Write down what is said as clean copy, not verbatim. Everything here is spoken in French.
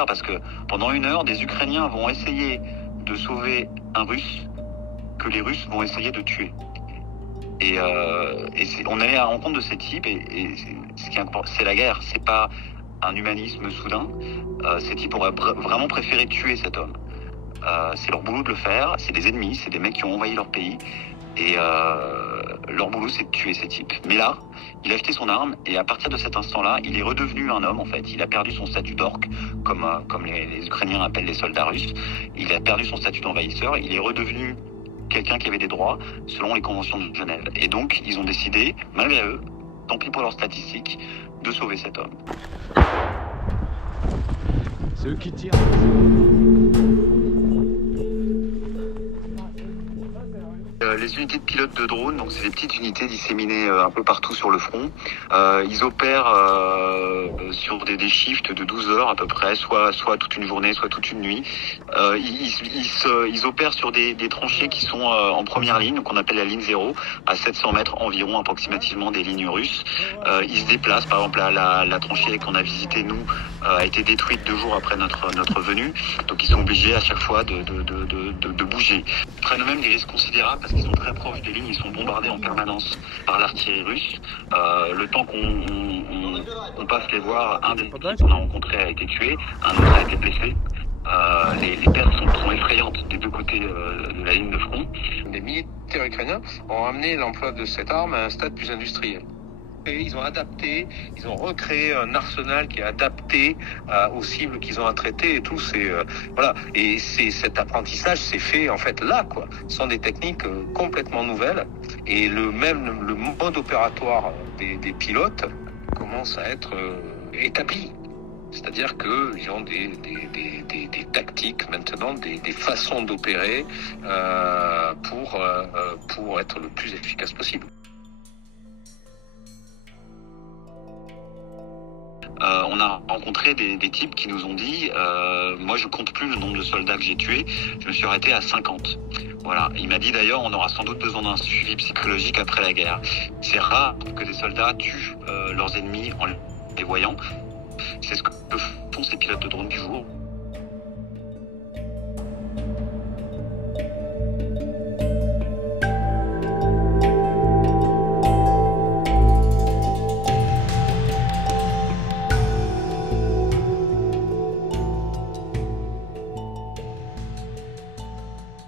spectaculaire parce que pendant 1 heure, des Ukrainiens vont essayer de sauver un Russe que les Russes vont essayer de tuer. On est à la rencontre de ces types c'est la guerre, c'est pas un humanisme soudain. Ces types auraient vraiment préféré tuer cet homme. C'est leur boulot de le faire, c'est des ennemis, c'est des mecs qui ont envahi leur pays. Et leur boulot, c'est de tuer ces types. Mais là, il a acheté son arme et à partir de cet instant-là, il est redevenu un homme en fait. Il a perdu son statut d'orque, comme les Ukrainiens appellent les soldats russes. Il a perdu son statut d'envahisseur. Il est redevenu quelqu'un qui avait des droits selon les conventions de Genève. Et donc, ils ont décidé, malgré eux, tant pis pour leurs statistiques, de sauver cet homme. C'est eux qui tirent. Les unités de pilotes de drones, donc c'est des petites unités disséminées un peu partout sur le front. Ils opèrent sur des shifts de 12 heures à peu près, soit toute une journée, soit toute une nuit. Ils opèrent sur des tranchées qui sont en première ligne, qu'on appelle la ligne 0, à 700 mètres environ approximativement des lignes russes. Ils se déplacent, par exemple la tranchée qu'on a visitée nous a été détruite 2 jours après notre venue, donc ils sont obligés à chaque fois de bouger. Ils prennent eux-mêmes des risques considérables parce qu'ils sont très proches des lignes, ils sont bombardés en permanence par l'artillerie russe. Le temps qu'on passe les voir, un des qu'on a rencontré a été tué, un autre a été blessé. Les pertes sont effrayantes des 2 côtés de la ligne de front. Les militaires ukrainiens ont amené l'emploi de cette arme à un stade plus industriel. Et ils ont adapté, ils ont recréé un arsenal qui est adapté aux cibles qu'ils ont à traiter et tout. Voilà. Et cet apprentissage s'est fait en fait là, quoi. Ce sont des techniques complètement nouvelles. Et le mode opératoire des pilotes commence à être établi. C'est-à-dire qu'ils ont des tactiques maintenant, des façons d'opérer pour être le plus efficace possible. On a rencontré des types qui nous ont dit moi je compte plus le nombre de soldats que j'ai tués, je me suis arrêté à 50. Voilà. Il m'a dit d'ailleurs on aura sans doute besoin d'un suivi psychologique après la guerre. C'est rare que des soldats tuent leurs ennemis en les voyant. C'est ce que font ces pilotes de drones du jour.